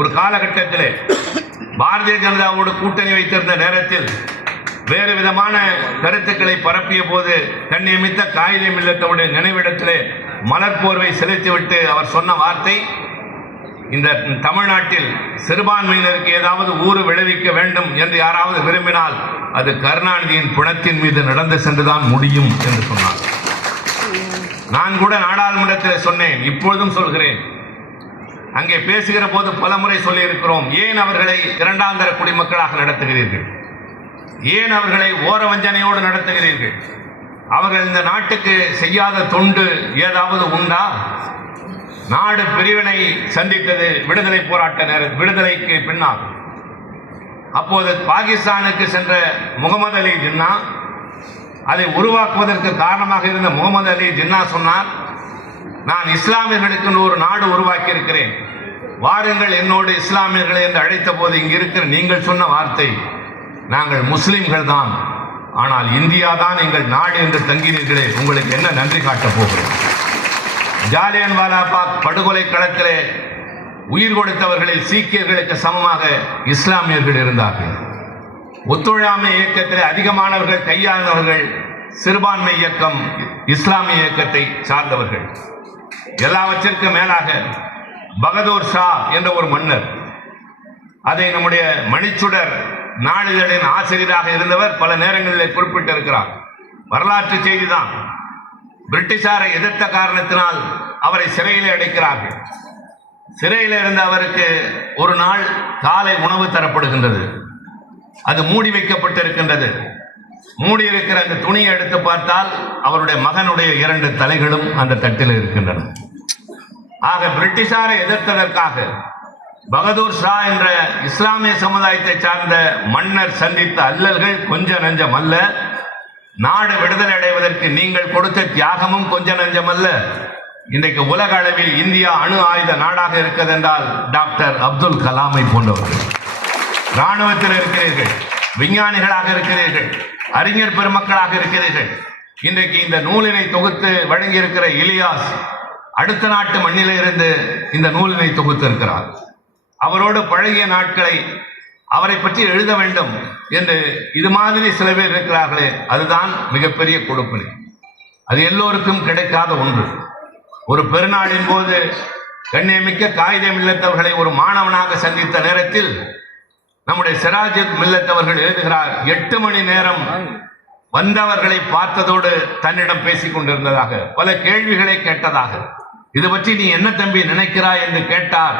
ஒரு காலகட்டத்தில் பாரதிய ஜனதாவோடு கூட்டணி வைத்திருந்த நேரத்தில் வேறு விதமான கருத்துக்களை பரப்பிய போது கண்ணியமித்த காயிதே மில்லத்துடைய நினைவிடத்திலே மலர் போர்வை செலுத்திவிட்டு அவர் சொன்ன வார்த்தை, இந்த தமிழ்நாட்டில் சிறுபான்மையினருக்கு ஏதாவது ஊறு விளைவிக்க வேண்டும் என்று யாராவது விரும்பினால் அது கருணாநிதியின் பிணத்தின் மீது நடந்து சென்றுதான் முடியும் என்று சொன்னார். நான் கூட நாடாளுமன்றத்தில் சொன்னேன், இப்பொழுதும் சொல்கிறேன். அங்கே பேசுகிற போது பலமுறை சொல்லி இருக்கிறோம், ஏன் அவர்களை இரண்டாம் தர குடிமக்களாக நடத்துகிறீர்கள்? ஏன் அவர்களை ஓர வஞ்சனையோடு நடத்துகிறீர்கள்? அவர்கள் இந்த நாட்டுக்கு செய்யாத தொண்டு ஏதாவது உண்டா? நாடு பிரிவினை சந்தித்தது விடுதலை போராட்ட விடுதலைக்கு பின்னால். அப்போது பாகிஸ்தானுக்கு சென்ற முகமது அலி ஜின்னா, அதை உருவாக்குவதற்கு காரணமாக இருந்த முகமது அலி ஜின்னா சொன்னார், நான் இஸ்லாமியர்களுக்கு ஒரு நாடு உருவாக்கி இருக்கிறேன், வாருங்கள் என்னோடு இஸ்லாமியர்களை என்று அழைத்த போது இங்கு இருக்கிற நீங்கள் சொன்ன வார்த்தை, நாங்கள் முஸ்லிம்கள் தான், ஆனால் இந்தியா தான் எங்கள் நாடு என்று தங்கினீர்களே, உங்களுக்கு என்ன நன்றி காட்டப் போகிறோம்? ஜாலியன்வாலா பாக் படுகொலை களத்திலே உயிர் கொடுத்தவர்களில் சீக்கியர்களுக்கு சமமாக இஸ்லாமியர்கள் இருந்தார்கள். ஒத்துழையாமை இயக்கத்திலே அதிகமானவர்கள் கையாளவர்கள் சிறுபான்மை இயக்கம் இஸ்லாமிய இயக்கத்தை சார்ந்தவர்கள். எல்லாவற்றிற்கும் மேலாக பகதூர் ஷா என்ற ஒரு மன்னர், அதை நம்முடைய மணிச்சுடர் நாளிதழின் ஆசிரியராக இருந்தவர் பல நேரங்களில் குறிப்பிட்டிருக்கிறார். வரலாற்று செய்திதான். பிரிட்டிஷாரை எதிர்த்த காரணத்தினால் அவரை சிறையிலே அடைக்கிறார்கள். சிறையில் இருந்த அவருக்கு ஒரு நாள் காலை உணவு தரப்படுகின்றது. அது மூடி வைக்கப்பட்டிருக்கின்றது. மூடி இருக்கிற அந்த துணியை எடுத்து பார்த்தால் அவருடைய மகனுடைய 2 தலைகளும் அந்த தட்டில் இருக்கின்றன. ஆக பிரிட்டிஷாரை எதிர்த்ததற்காக பகதூர் ஷா என்ற இஸ்லாமிய சமுதாயத்தை சார்ந்த மன்னர் சந்தித்த அல்லல்கள் கொஞ்ச நஞ்சம் அல்ல. நாடு விடுதலை அடைவதற்கு நீங்கள் கொடுத்த தியாகமும் கொஞ்ச நஞ்சம் அல்ல. இன்றைக்கு உலக அளவில் இந்தியா அணு ஆயுத நாடாக இருக்கிறது என்றால் டாக்டர் அப்துல் கலாமை போன்றவர்கள். ராணுவத்தில் இருக்கிறீர்கள், விஞ்ஞானிகளாக இருக்கிறீர்கள், அறிஞர் பெருமக்களாக இருக்கிறீர்கள். இன்றைக்கு இந்த நூலினை தொகுத்து வழங்கியிருக்கிற இலியாஸ் அடுத்த நாட்டு மண்ணிலே இருந்து இந்த நூலினை தொகுத்து இருக்கிறார். அவரோடு பழகிய நாட்களை அவரை பற்றி எழுத வேண்டும் என்று இது மாதிரி சில பேர் இருக்கிறார்களே, அதுதான் மிகப்பெரிய கொடுப்பினை. அது எல்லோருக்கும் கிடைக்காத ஒன்று. ஒரு பெருநாளின் போது கண்ணியமிக்க காயிதே மில்லத்தவர்களை ஒரு மாணவனாக சந்தித்த நேரத்தில் நம்முடைய சிராஜுத் மில்லத் அவர்கள் எழுதுகிறார், 8 மணி நேரம் வந்தவர்களை பார்த்ததோடு தன்னிடம் பேசிக் கொண்டிருந்ததாக, பல கேள்விகளை கேட்டதாக. இது பற்றி நீ என்ன தம்பி நினைக்கிறாய் என்று கேட்டார்.